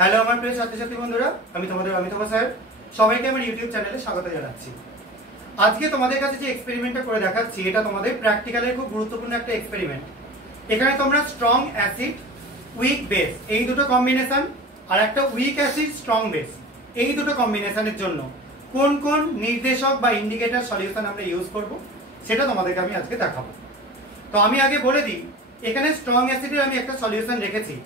Hello আমার প্রিয় ছাত্রছাত্রী বন্ধুরা, আমি তোমাদের অমিতাভ স্যার। সবাইকে আমার ইউটিউব চ্যানেলে স্বাগত জানাচ্ছি। আজকে তোমাদের কাছে যে এক্সপেরিমেন্টটা করে দেখাচ্ছি এটা তোমাদের প্র্যাকটিক্যালের খুব গুরুত্বপূর্ণ একটা এক্সপেরিমেন্ট। এখানে তোমরা স্ট্রং অ্যাসিড উইক বেস এই দুটো কম্বিনেশন আর একটা উইক অ্যাসিড স্ট্রং বেস এই দুটো কম্বিনেশনের জন্য কোন কোন নির্দেশক বা ইন্ডিকেটর সলিউশন আমরা ইউজ করব সেটা তোমাদেরকে আমি আজকে দেখাবো। তো আমি আগে বলে দিই, এখানে স্ট্রং অ্যাসিডের আমি একটা সলিউশন রেখেছি।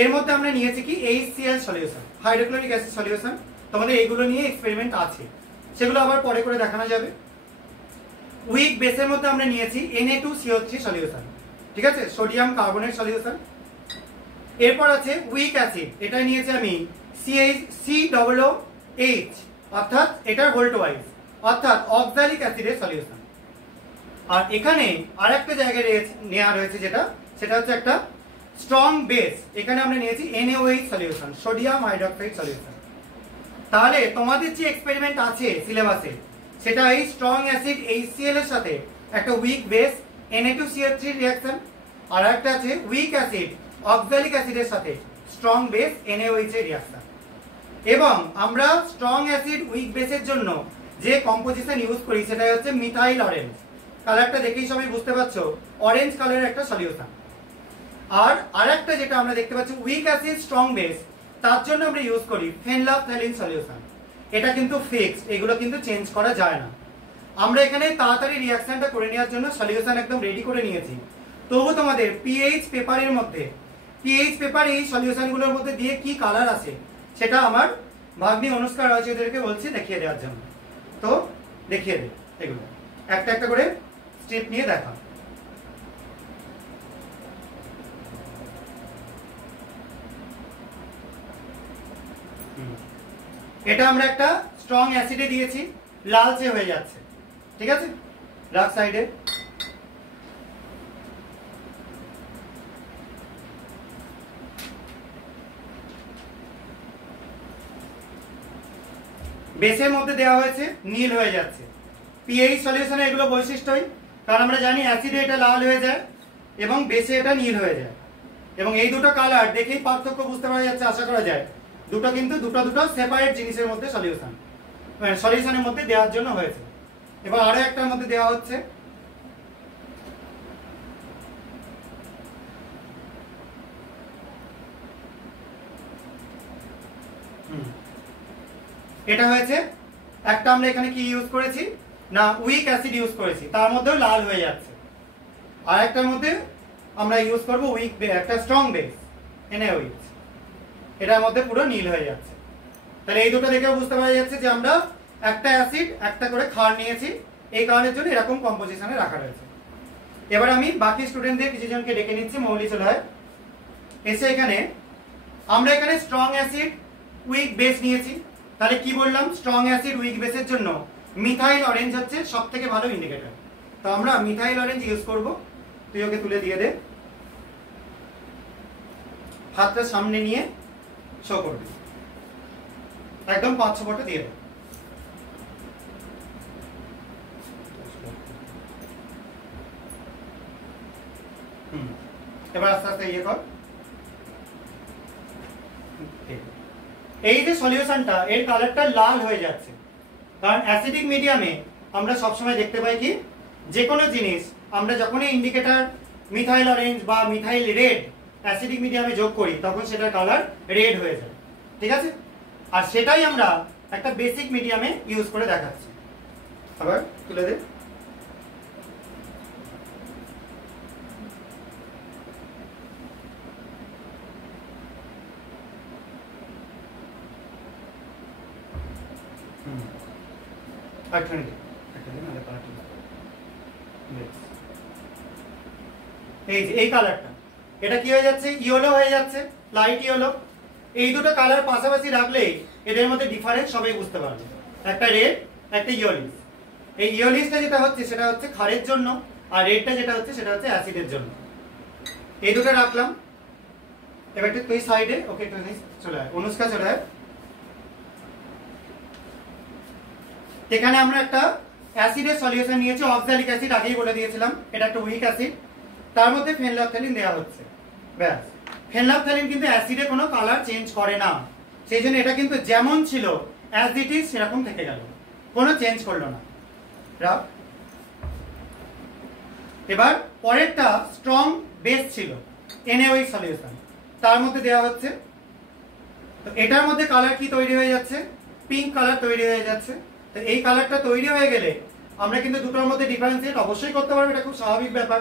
এর মধ্যে আমরা নিয়েছি কি HCl solution, hydrochloric acid solution. তোমাদের এইগুলো নিয়ে এক্সপেরিমেন্ট আছে, সেগুলো আবার পরে করে দেখানো যাবে। উইক বেসের মধ্যে আমরা নিয়েছি Na2CO3 সলিউশন, ঠিক আছে, সোডিয়াম কার্বনেট সলিউশন। এরপর আছে উইক অ্যাসিড, এটা নিয়েছি আমি COOH, অর্থাৎ এটার ভোল্ট ওয়াইজ, অর্থাৎ অক্সালিক অ্যাসিডের সলিউশন। আর এখানে আরেকটা জায়গায় নেওয়া রয়েছে সেটা হচ্ছে একটা স্ট্রং বেস, এখানে আমরা নিয়েছি NaOH solution, sodium hydroxide solution. তাহলে তোমাদের যে এক্সপেরিমেন্ট আছে সিলেবাসে সেটা এই স্ট্রং অ্যাসিড HCl এর সাথে একটা উইক বেস Na2CO3 রিঅ্যাকশন, আর একটা আছে উইক অ্যাসিড অক্সালিক অ্যাসিডের সাথে স্ট্রং বেস NaOH এর রিঅ্যাকশন। এবং আমরা স্ট্রং অ্যাসিড উইক বেসের জন্য যে কম্পোজিশন ইউজ করি সেটা হচ্ছে মিথাইল অরেঞ্জ। কালারটা দেখেই সবাই বুঝতে পারছো, অরেঞ্জ কালারের একটা সলিউশন। আর আরেকটা যেটা আমরা দেখতে পাচ্ছি উইক অ্যাসিড স্ট্রং বেস, তার জন্য আমরা ইউজ করি ফেনলাফথ্যালিন সলিউশন। এটা কিন্তু ফিক্সড, এগুলো কিন্তু চেঞ্জ করা যায় না। আমরা এখানে তাড়াতাড়ি রিঅ্যাকশনটা করে নেওয়ার জন্য সলিউশন একদম রেডি করে নিয়েছি। তবু তোমাদের পিএইচ পেপারের মধ্যে এই সলিউশনগুলোর মধ্যে দিয়ে কি কালার আছে সেটা আমার ভাগ্নি অনুষ্কা রয়েছে, ওদেরকে বলছি দেখিয়ে দেওয়ার জন্য। তো দেখিয়ে দে, এগুলো একটা একটা করে স্টেপ নিয়ে দেখা। এটা আমরা একটা স্ট্রং অ্যাসিডে দিয়েছি, লালচে হয়ে যাচ্ছে, ঠিক আছে, রাইট সাইডে। বেসের মধ্যে দেওয়া হয়েছে, নীল হয়ে যাচ্ছে। পিএইচ সলিউশনে এগুলো বৈশিষ্ট্যই, কারণ আমরা জানি অ্যাসিডে এটা লাল হয়ে যায় এবং বেসে এটা নীল হয়ে যায়। এবং এই দুটো কালার দেখেই পার্থক্য বুঝতে পারা যাচ্ছে, আশা করা যায় দুটো কিন্তু দুটো সেপারেট জিনিসের মধ্যে সলিউশনের মধ্যে দেওয়ার জন্য হয়েছে। এবার আরো একটার মধ্যে দেওয়া হচ্ছে। এটা হয়েছে একটা, আমরা এখানে কি ইউজ করেছি না উইক অ্যাসিড ইউজ করেছি, তার মধ্যেও লাল হয়ে যাচ্ছে। আর একটার মধ্যে আমরা ইউজ করব উইক একটা স্ট্রং বেস NaOH, এটার মধ্যে পুরো নীল হয়ে যাচ্ছে। তাহলে এই দুটো দেখে বুঝতে পারা যাচ্ছে যে আমরা একটা অ্যাসিড একটা করে ক্ষার নিয়েছি, এই কারণের জন্য এরকম কম্পোজিশনে রাখা রয়েছে। এবার আমি বাকি স্টুডেন্টদের কিছুজনকে ডেকে নিচ্ছি, মৌলি চলে হয় এসে। আমরা এখানে স্ট্রং অ্যাসিড উইক বেস নিয়েছি। তাহলে কি বললাম, স্ট্রং অ্যাসিড উইক বেসের জন্য মিথাইল অরেঞ্জ হচ্ছে সব থেকে ভালো ইন্ডিকেটর। তো আমরা মিথাইল অরেঞ্জ ইউজ করব। তুই ওকে তুলে দিয়ে দে, হাতটা সামনে নিয়ে শো করবি, একদম 5-6 ফোঁটা দিয়ে দে। এবার আস্তে আস্তে ইয়ে কর। এই যে সলিউশনটা, এর কালারটা লাল হয়ে যাচ্ছে, কারণ অ্যাসিডিক মিডিয়ামে আমরা সবসময় দেখতে পাই কি যে কোনো জিনিস আমরা যখনই ইন্ডিকেটর মিথাইল অরেঞ্জ বা মিথাইল রেড অ্যাসিডিক মিডিয়ামে যোগ করি তখন সেটার কালার রেড হয়ে যায়, ঠিক আছে। আর সেটাই আমরা একটা বেসিক মিডিয়ামে ইউজ করে দেখাচ্ছি। আবার তুলে দে। এই কালারটা, এটা কি হয়ে যাচ্ছে, ইয়েলো হয়ে যাচ্ছে, লাইট ইয়েলো। এই দুটো কালার পাশাপাশি রাখলে এদের মধ্যে ডিফারেন্স সবাই বুঝতে পারবে, একটা রেড একটা ইয়েলিশ। এই ইয়েলিশটা যেটা হচ্ছে সেটা হচ্ছে ক্ষারের জন্য, আর রেডটা যেটা হচ্ছে সেটা হচ্ছে অ্যাসিডের জন্য। এই দুটো রাখলাম। এবার একটু তুই সাইডে, ওকে একটু চলে আয়, অনুষ্কা চলে আয়। এখানে আমরা একটা অ্যাসিডের সলিউশন নিয়েছি, অক্সালিক অ্যাসিড, আগেই বলে দিয়েছিলাম এটা একটা উইক অ্যাসিড, তার মধ্যে ফেনলাফথ্যালিন দেওয়া হচ্ছে, ব্যাস। ফেনলাফথ্যালিন কিন্তু অ্যাসিডে কোনো কালার চেঞ্জ করে না, সেই জন্য এটা কিন্তু যেমন ছিল অ্যাজ ইট ইজ সেরকম থেকে গেল, কোনো চেঞ্জ করলো না। এবার পরেরটা স্ট্রং বেস ছিল NaOH সলিউশন, তার মধ্যে দেওয়া হচ্ছে। তো এটার মধ্যে কালার কি তৈরি হয়ে যাচ্ছে? পিঙ্ক কালার তৈরি হয়ে যাচ্ছে। তো এই কালারটা তৈরি হয়ে গেলে আমরা কিন্তু দুটোর মধ্যে ডিফারেন্সিয়েট অবশ্যই করতে পারবো, এটা খুব স্বাভাবিক ব্যাপার।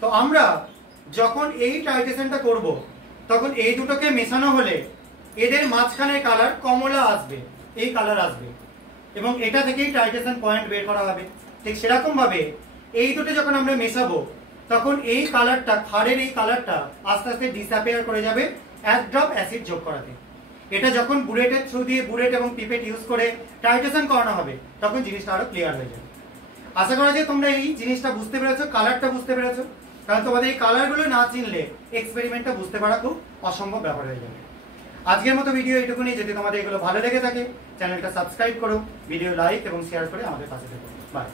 তো আমরা যখন এই টাইট্রেশনটা করব তখন এই দুটোকে মেশানো হলে এদের মাঝখানের কালার কমলা আসবে, এই কালার আসবে, এবং এটা থেকেই টাইট্রেশন পয়েন্ট বের করা হবে। ঠিক সেরকম ভাবে এই দুটো যখন আমরা মেশাবো তখন এই কালারটা, ক্ষারের এই কালারটা আস্তে আস্তে ডিসঅ্যাপিয়ার করে যাবে এক ড্রপ অ্যাসিড যোগ করাতে। এটা যখন বুলেটের থ্রু দিয়ে, বুলেট এবং পিপেট ইউজ করে টাইট্রেশন করানো হবে তখন জিনিসটা আরো ক্লিয়ার হয়ে যাবে। আশা করা যায় তোমরা এই জিনিসটা বুঝতে পেরেছো, কালারটা বুঝতে পেরেছো, কারণ তোমাদের এই কালারগুলো না চিনলে এক্সপেরিমেন্টটা বুঝতে পারা খুব অসম্ভব ব্যাপার হয়ে যাবে। আজকের মতো ভিডিও এটুকুনি। যদি তোমাদের এগুলো ভালো লেগে থাকে চ্যানেলটা সাবস্ক্রাইব করো, ভিডিও লাইক এবং শেয়ার করে আমাদের পাশে থেকো। বাই।